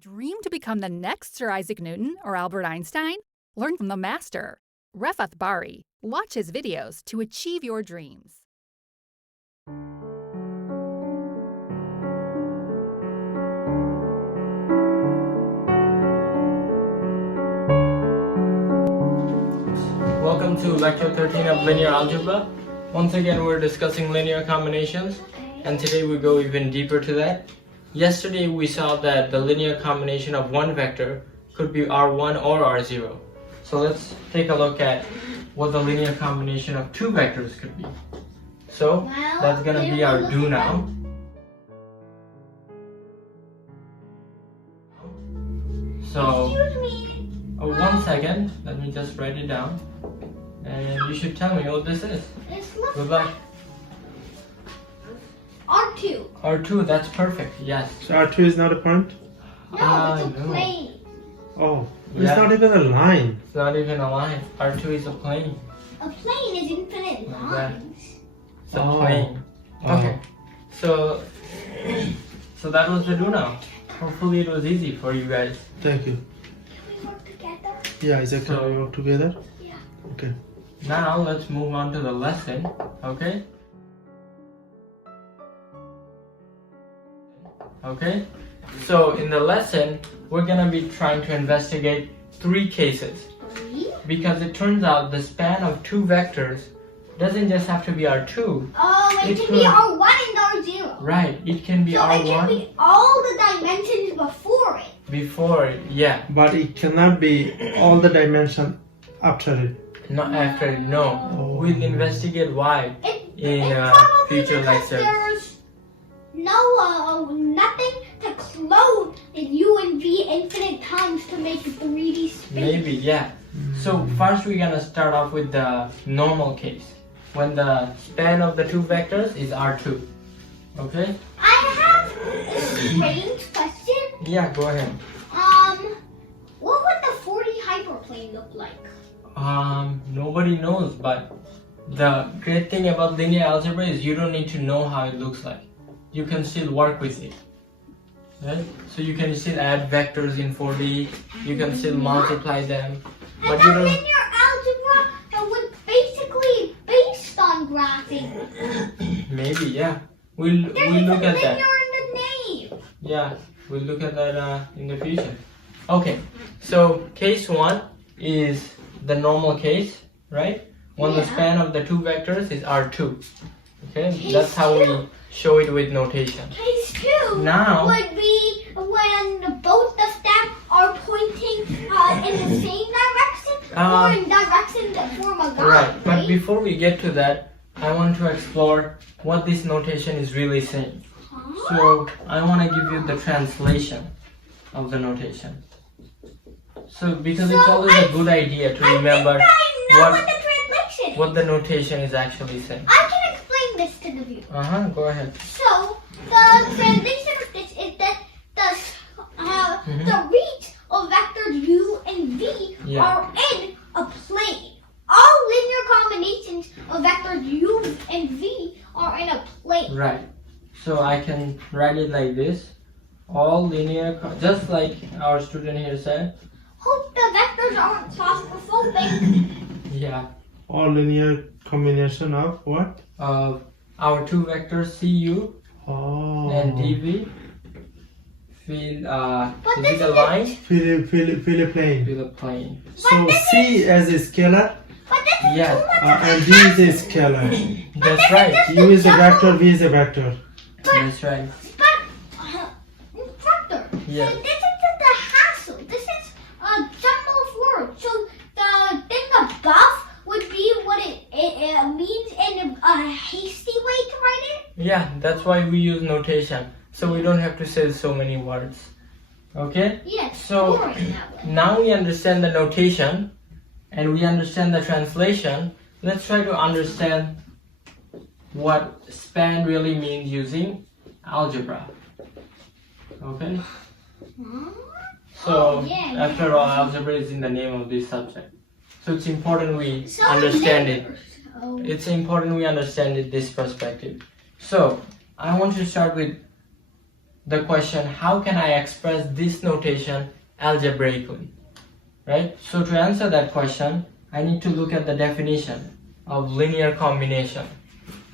Dream to become the next Sir Isaac Newton or Albert Einstein? Learn from the master. Refat Bari. Watch his videos to achieve your dreams. Welcome to lecture 13 of linear algebra. Once again, we're discussing linear combinations, and today we go even deeper to that. Yesterday we saw that the linear combination of one vector could be R1 or R0. So let's take a look at what the linear combination of two vectors could be. So that's going to be our do now. So, 1 second, let me just write it down. And you should tell me what this is. Good luck. R2. R2, that's perfect, yes. So R2 is not a point? No, it's a plane. Oh, Yeah. it's not even a line. It's not even a line. R2 is a plane. A plane is infinite Like that. lines. It's a plane. Oh. Okay. So that was the do now. Hopefully it was easy for you guys. Thank you. Can we work together? Yeah, is that So- can we work together? Yeah. Okay. Now let's move on to the lesson, okay? Okay? So in the lesson, we're gonna be trying to investigate 3 cases. Three? Because it turns out the span of 2 vectors doesn't just have to be R2. Oh, it It can be could- R1 and R0. Right, it can be So it can R1 be all the dimensions before it. before it, yeah. But it cannot be all the dimension after it. Not after it, no. Oh. We'll investigate why in Probably future because lectures. there's nothing to clone in U and V infinite times to make a 3D space. Maybe, yeah. So first we're gonna start off with the normal case, when the span of the 2 vectors is R2. Okay? I have a strange question. Yeah, go ahead. What would the 4D hyperplane look like? Nobody knows, but the great thing about linear algebra is you don't need to know how it looks like. You can still work with it. Right? So you can still add vectors in 4D, you can still multiply them. And But you that don't linear algebra that was basically based on graphing. maybe, yeah. We'll There's look at that. linear in the name. Yeah, we'll look at that in the future. Okay, so case 1 is the normal case, right? When the Yeah. span of the 2 vectors is R2. Okay, Case that's how we 2. show it with notation. Case 2 Now- would be when both of them are pointing in the same direction or in directions that form a line. Right, but before we get to that, I want to explore what this notation is really saying. So I want to give you the translation of the notation. So because it's So always a good idea to remember I think I know what the translation is. what the notation is actually saying. I can explain this to the viewer. Go ahead. So the translation of this is that the reach of vectors U and V Yeah. are in a plane. All linear combinations of vectors U and V are in a plane. Right. So I can write it like this. All linear, just like our student here said. Hope the vectors aren't claustrophobic. Yeah. All linear combination of what? Of our 2 vectors CU Oh. and DV fill But is this it a is- line? Fill a plane. Fill a plane. So C as a scalar But this is Yeah. too much. and D is a scalar. That's right. U is a vector, V is a vector. That's right. But vector. Yeah. So this is the hassle. This is a jumble of words. So the thing above would be what it means in a hasty way to write it. Yeah, that's why we use notation. So we don't have to say so many words. Okay? Yeah, it's So- boring that way. Now we understand the notation and we understand the translation. Let's try to understand what span really means using algebra. Okay? So Oh, yeah. after all, algebra is in the name of this subject. So it's important we So understand it. layers. Oh. It's important we understand it, this perspective. So I want to start with the question, how can I express this notation algebraically? Right? So to answer that question, I need to look at the definition of linear combination.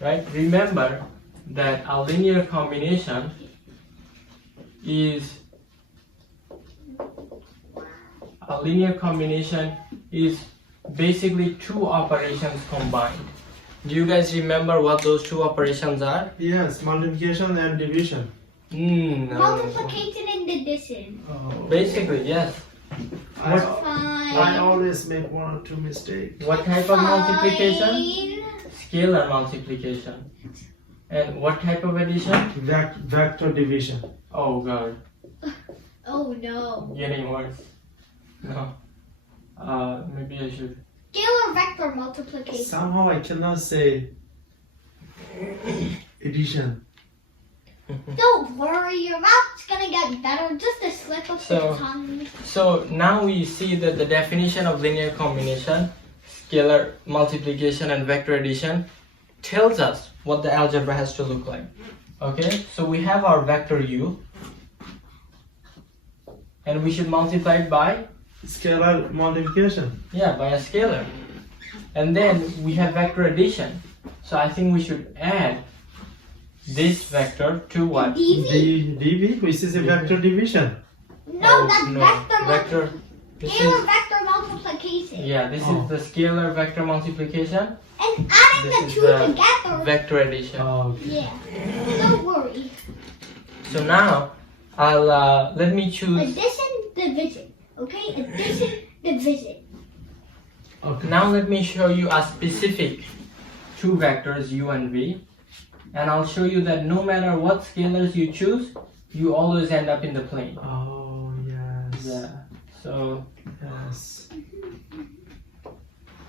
Right? Remember that a linear combination is basically two operations combined. Do you guys remember what those two operations are? Yes, multiplication and division. No. Multiplication and addition. Oh. Basically, yes. I Fine. always make one or two mistakes. What type of multiplication? Fine. Scalar multiplication. And what type of addition? Vector division. Oh god, Oh no. getting worse. No. Maybe I should. Scalar vector multiplication. Somehow I cannot say addition. Don't worry, your mouth's gonna get better. Just a slip of the So- tongue. So now we see that the definition of linear combination, scalar multiplication and vector addition tells us what the algebra has to look like. Okay, so we have our vector u and we should multiply it by, Scalar multiplication. by a scalar. And then we have vector addition. So I think we should add this vector to what? DV? dv, which is a vector division. No, that's vector vector. This Scalar is, vector multiplication. yeah, this Oh. is the scalar vector multiplication. And adding This the is two the together. vector addition. Oh, okay. Yeah. Don't worry. So now I'll let me choose. Addition, division. Okay? Addition, division. Okay. Now let me show you a specific two vectors u and v, and I'll show you that no matter what scalars you choose, you always end up in the plane. Oh, yes. Yeah. So Yes.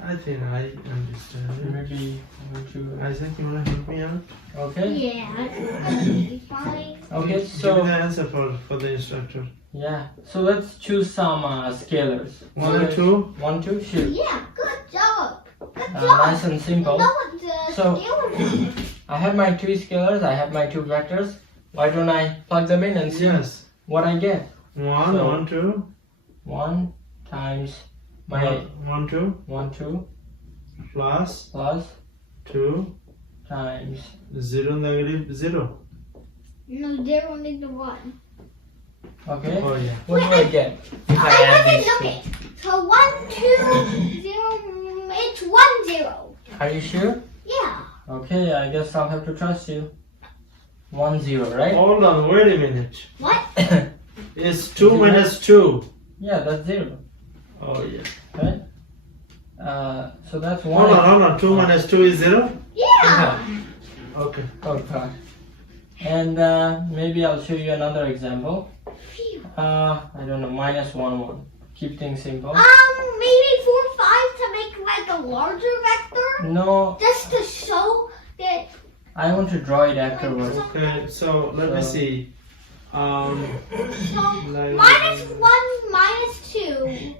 I think I understand. maybe you want to. Isaac, you wanna help me out? Okay. Yeah, it's gonna be fine. Okay. Give me So the answer for the instructor. yeah. So let's choose some scalars. One or two? 1, 2. Shoot. Yeah, good job. Good job. Nice and simple. You know what the So- scalar is? I have my two scalars. I have my two vectors. Why don't I plug them in and see Yes. what I get? One, So- 1, 2. 1 times my 1, 2. 1, 2 Plus plus 2. times 0, negative 0. No, there only the one. okay. Oh, yeah. What do I get if I add these two? Okay. So 1, 2, 0. It's 1, 0. Are you sure? Yeah. Okay, I guess I'll have to trust you. 1, 0, right? Hold on, wait a minute. What? It's 2 Zero. minus 2. Yeah, that's 0, Oh, yeah. right? So that's 1. Hold on. 2 minus 2 is 0? Yeah. Okay. Oh god. And maybe I'll show you another example. I don't know, minus 1, 1. Keep things simple. Maybe 4, 5 to make like a larger vector, No, just to show that. I want to draw it afterwards. Okay, so let me see. So Like- minus 1, minus 2,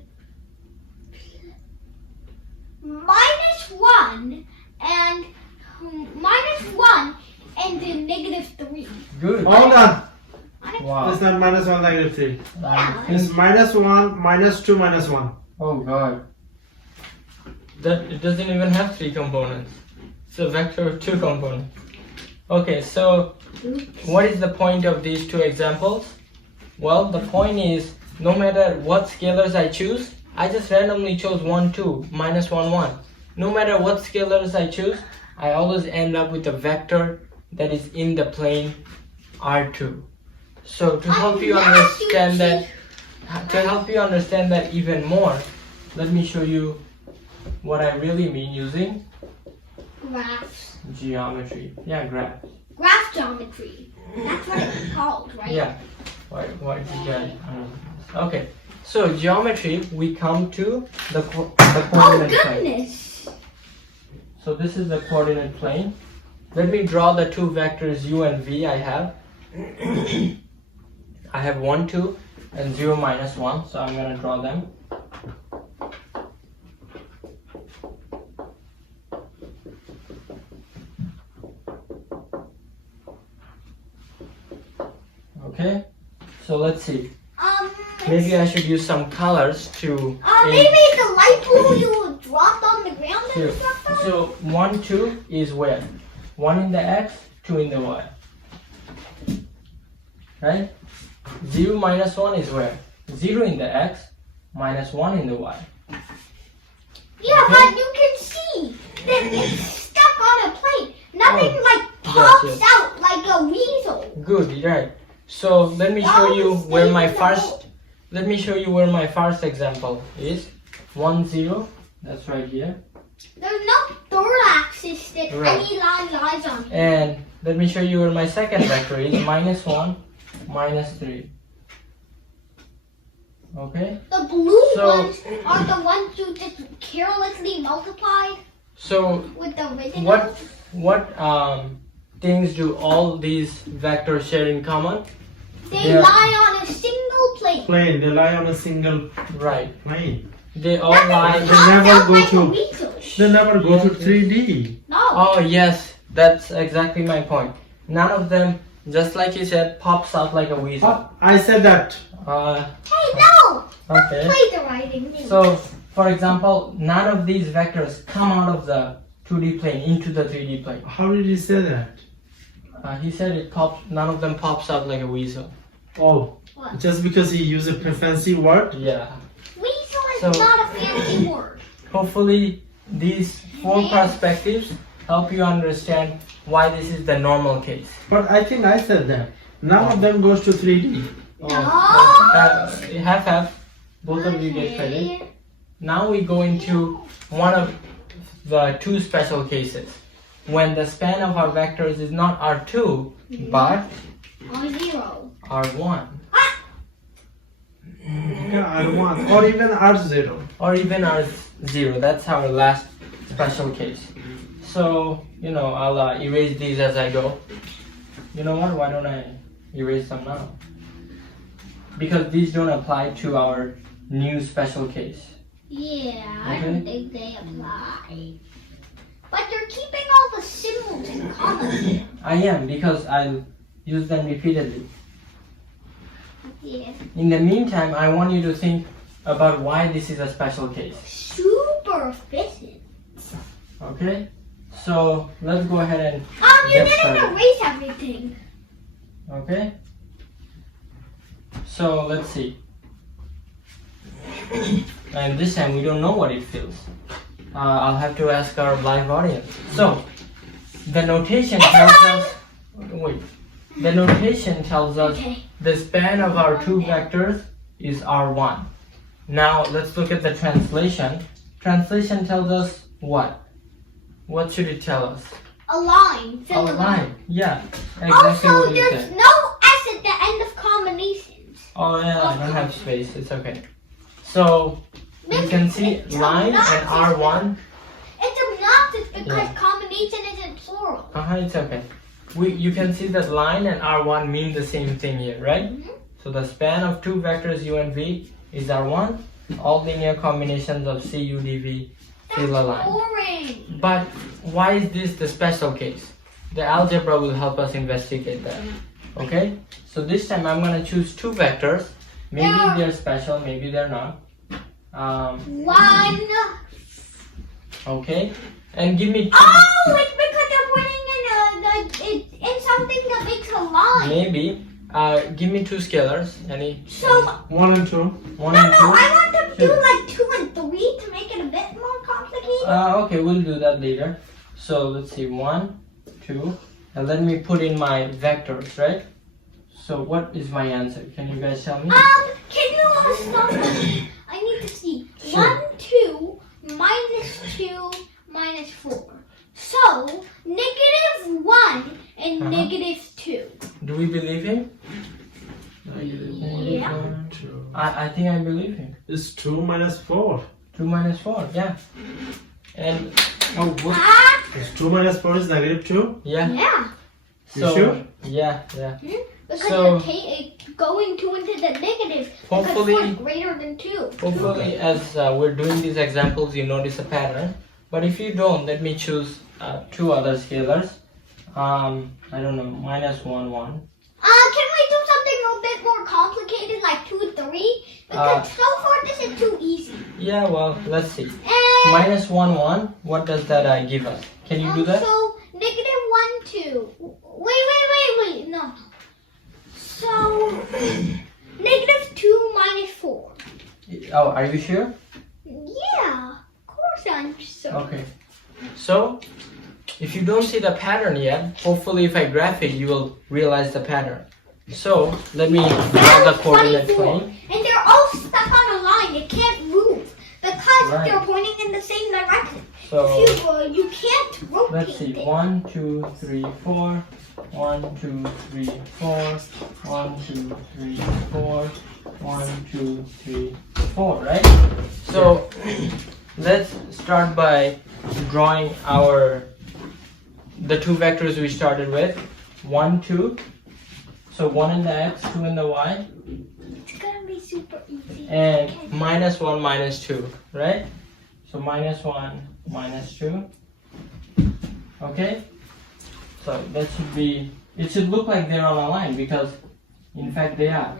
minus 1, and minus 1, and then negative 3. Good. Hold on. Wow. It's not minus 1, negative 3. I It's think, minus 1, minus 2, minus 1. oh god. That it doesn't even have 3 components. It's a vector of 2 components. Okay, so what is the point of these two examples? Well, the point is no matter what scalars I choose, I just randomly chose 1, 2, minus 1, 1. No matter what scalars I choose, I always end up with a vector that is in the plane R2. So to help you understand that even more, let me show you what I really mean using Graphs. geometry. Yeah, graphs. Graph geometry. That's what it's called, right? Yeah. Why did you get? Okay. So geometry, we come to the Oh coordinate plane. goodness. So this is the coordinate plane. Let me draw the two vectors u and v I have. I have 1, 2 and 0, minus 1. So I'm going to draw them. Okay. let's see. It's- Maybe I should use some colors to. maybe the light pole you dropped on the ground Here. and stuff. Though? So 1, 2 is where? 1 in the x, 2 in the y. Right? 0 minus 1 is where? 0 in the x, minus 1 in the y. Yeah, Okay. but you can see that it's stuck on a plate. Nothing like pops yes. out like a weasel. Good, right. So let me show you Now where my stay in the first. Let me show you where my first example is. 1, 0. That's right here. There's no third axis that Right. any line lies on. And let me show you where my second vector is. minus 1, minus 3. Okay. The blue So- ones are the ones you just carelessly multiplied So with the original. what things do all these vectors share in common? They Yeah. lie on a single plate. Plane. They lie on a single Right. plane. They all Nothing lie. pops never out go like a to- weasel. They never go to Yes, yes. 3D. No. Oh yes, that's exactly my point. None of them, just like you said, pops out like a weasel. Oh, I said that. Hey, no! Okay. Plagiarizing me. So, for example, none of these vectors come out of the 2D plane into the 3D plane. How did he say that? He said it pops. None of them pops out like a weasel. Oh, What? just because he used a fancy word? Yeah. Weasel is So- not a fancy word. Hopefully, these 4 perspectives help you understand why this is the normal case. But I think I said that. None of them goes to 3D. No. Half. Both of you get credit. Now we go into one of the 2 special cases. When the span of our vectors is not R2, but On 0. R1. Yeah, R1 or even R0. Or even R0. That's our last special case. So, I'll erase these as I go. You know what? Why don't I erase them now? Because these don't apply to our new special case. Yeah, I Okay. don't think they apply. But you're keeping all the symbols in common. I am, because I'll use them repeatedly. Yeah. In the meantime, I want you to think about why this is a special case. Super efficient. Okay? So, let's go ahead and You get didn't started. erase everything. Okay? So, let's see. And this time we don't know what it feels. I'll have to ask our live audience. So, the notation tells us. Wait. The notation tells us Okay. the span of our 2 vectors is R1. Now, let's look at the translation. Translation tells us what? What should it tell us? A line. A Fill in. line. Yeah, exactly Also, what you there's said. no S at the end of combinations. Oh yeah, I don't have space. It's okay. So you can see It's line and obnoxious. R1. It's obnoxious because Yeah. combination isn't plural. It's okay. You can see that line and R1 mean the same thing here, right? Mhm. So the span of 2 vectors U and V is R1. All linear combinations of C, U, D, V fill a That's line. boring. But why is this the special case? The algebra will help us investigate that. Okay? So this time I'm going to choose 2 vectors. Maybe Yeah. they're special, maybe they're not. 1. Okay? And give me 2. Oh, it's because they're putting in something that makes a line. Maybe. Give me 2 scalars. Any? So, 1 and 2. 1 no, and 2? I want them to do Sure. like 2 and 3 to make it a bit more complicated. Okay, we'll do that later. So let's see, 1, 2, and let me put in my vectors, right? So what is my answer? Can you guys tell me? Can you stop me? I need to see. Sure. 1, 2, minus 2, minus 4. So, -1 and -2. Do we believe him? Yeah. I think I believe him. It's 2 minus 4. 2 minus 4, yeah. And Oh, what? Ah, It's 2 minus 4 is -2? yeah. yeah. So, sure? Yeah. Because So- it's going 2 into the negative. Because Hopefully- 4 is greater than 2. Hopefully, as we're doing these examples, you notice a pattern. But if you don't, let me choose 2 other scalars. I don't know, -1, 1. Can we do something a bit more more complicated, like 2 and 3? Because so far this is too easy. Yeah, well, let's see. And Minus 1, 1. What does that give us? Can you do that? So negative 1, 2. Wait. No. So negative 2 minus 4. Oh, are you sure? Yeah, of course I'm sure. Okay. So, if you don't see the pattern yet, hopefully if I graph it, you will realize the pattern. So, let me draw the coordinate 24. plane. And they're all stuck on a line. They can't move because Right. they're pointing in the same direction. So, If you can't rotate let's see. it. 1, 2, 3, 4. 1, 2, 3, 4. 1, 2, 3, 4. 1, 2, 3, 4, right? So, let's start by drawing the 2 vectors we started with. 1, 2. So 1 in the x, 2 in the y. It's gonna be super easy. And minus 1, minus 2, right? So minus 1, minus 2. Okay? So that should be, it should look like they're on a line because in fact they are.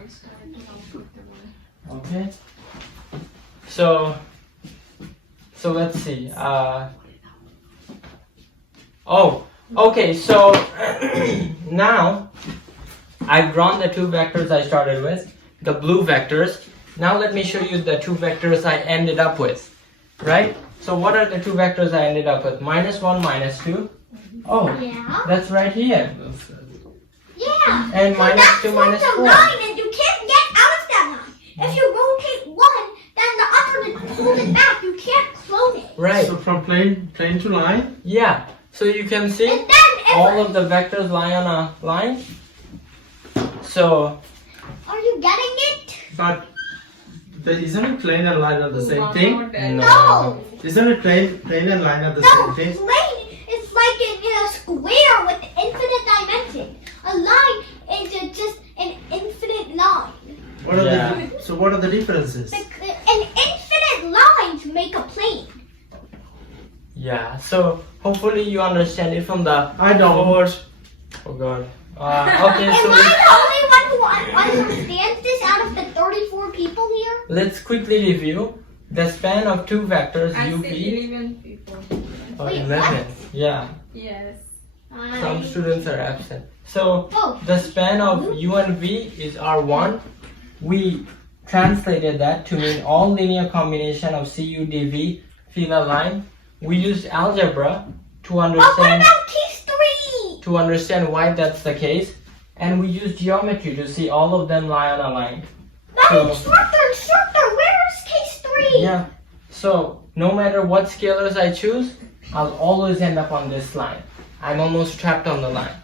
Okay? So let's see. Okay, so now I've drawn the 2 vectors I started with, the blue vectors. Now let me show you the 2 vectors I ended up with, right? So what are the 2 vectors I ended up with? Minus 1, minus 2. Oh, Yeah. that's right here. Yeah. And So minus that's 2, what minus the 4. line is. You can't get out of that line. If you rotate 1, then the other one pull it back. You can't clone it. Right. So from plane to line. Yeah. So you can see And then all of the vectors lie on a line. So are you getting it? But isn't it plane and line are the same thing? No. Isn't it plane and line are the No, same thing? plane is like in a square with infinite dimension. A line is just an infinite line. What are Yeah. so what are the differences? And infinite lines make a plane. yeah. So hopefully you understand it from the I don't. forward. Oh God. Okay. Am So I the only one who understands this out of the 34 people here? let's quickly review the span of 2 vectors I UP. said 11 people. Oh, Wait, 11. Yeah. Yes. Some students are absent. So Oh, the span of U and V is R1. We translated that to mean all linear combination of CU, DV fill a line. We used algebra to but what understand about case 3? why that's the case, and we used geometry to see all of them lie on a line. But So- instructor, where's case 3? Yeah. So no matter what scalars I choose, I'll always end up on this line. I'm almost trapped on the line.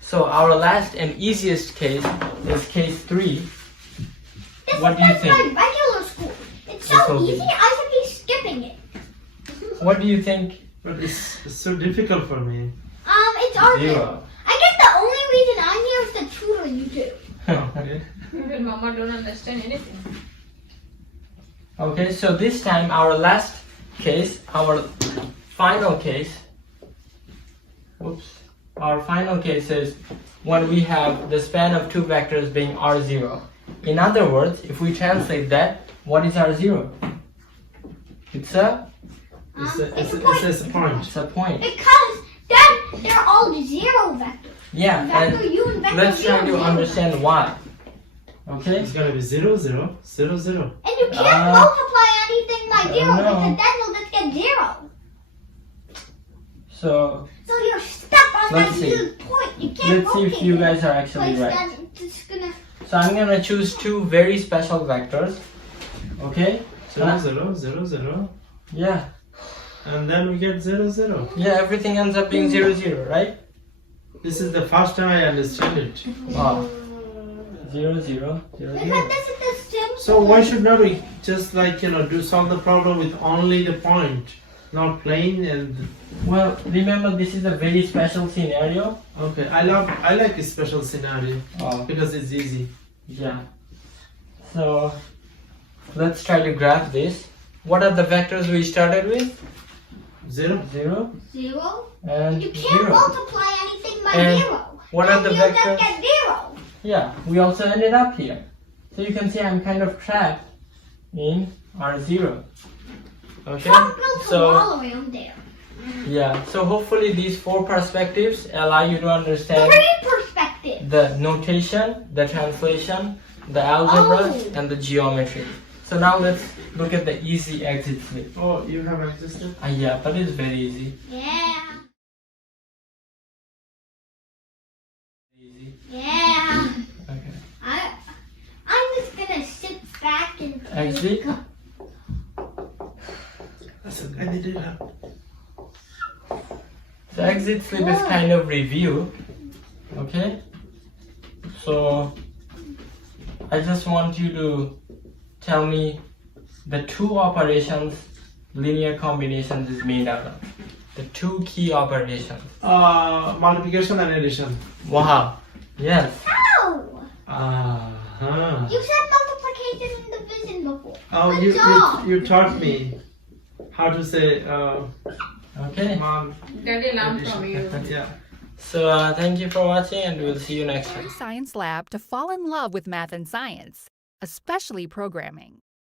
So our last and easiest case is case 3. This What is do you just think? like regular school. It's This so will be- easy, I should be skipping it. What do you think? But it's so difficult for me. It's art. 0. I guess the only reason I'm here is to tutor you two. Okay. Even Mama don't understand anything. Okay, so this time our last case, our final case, our final case is when we have the span of 2 vectors being R0. In other words, if we translate that, what is R0? It's a It's a point. It's a point. Because then they're all 0 vectors. Yeah, Vector and U and vector let's try zero, to zero. understand why. Okay? It's gonna be 0, 0, 0, 0. And you can't multiply anything by 0 no. because then you'll just get 0. So So you're stuck on Let's that see. little point. You can't let's see if rotate you it. guys are actually Like, right. then it's just gonna... So I'm gonna choose 2 very special vectors. Okay? 0, 0, 0, 0. Yeah. And then we get 0, 0. Yeah, everything ends up being 0, 0, right? This is the first time I understand it. Wow. 0, 0, 0, Because 0. this is the simple... So why should not we just solve the problem with only the point, not plane and... Well, remember this is a very special scenario. Okay, I like this special scenario because it's easy. Yeah. So let's try to graph this. What are the vectors we started with? 0. 0 0? and You can't 0. multiply anything by And 0. what are the Then you'll vectors? just get 0. Yeah, we also ended up here. So you can see I'm kind of trapped in R0. Okay, Trump built a so wall around there. yeah, so hopefully these 4 perspectives allow you to understand 3 perspectives. the notation, the translation, the algebra, Oh. and the geometry. So now let's look at the easy exit flip. Oh, you have existed? Yeah, but it's very easy. Yeah. Easy. Yeah. Okay. I'm just gonna sit back and Exit. Listen, I need it up. The exit flip is kind of review. Okay. So I just want you to tell me the 2 operations linear combinations is made out of. The 2 key operations. Multiplication and addition. Wow. Yes. Ow! Uh-huh. You said multiplication and division before. Oh, Good job. you taught me how to say Okay. Daddy learned from you. yeah. So thank you for watching, and we'll see you next time. Science Lab to fall in love with math and science, especially programming.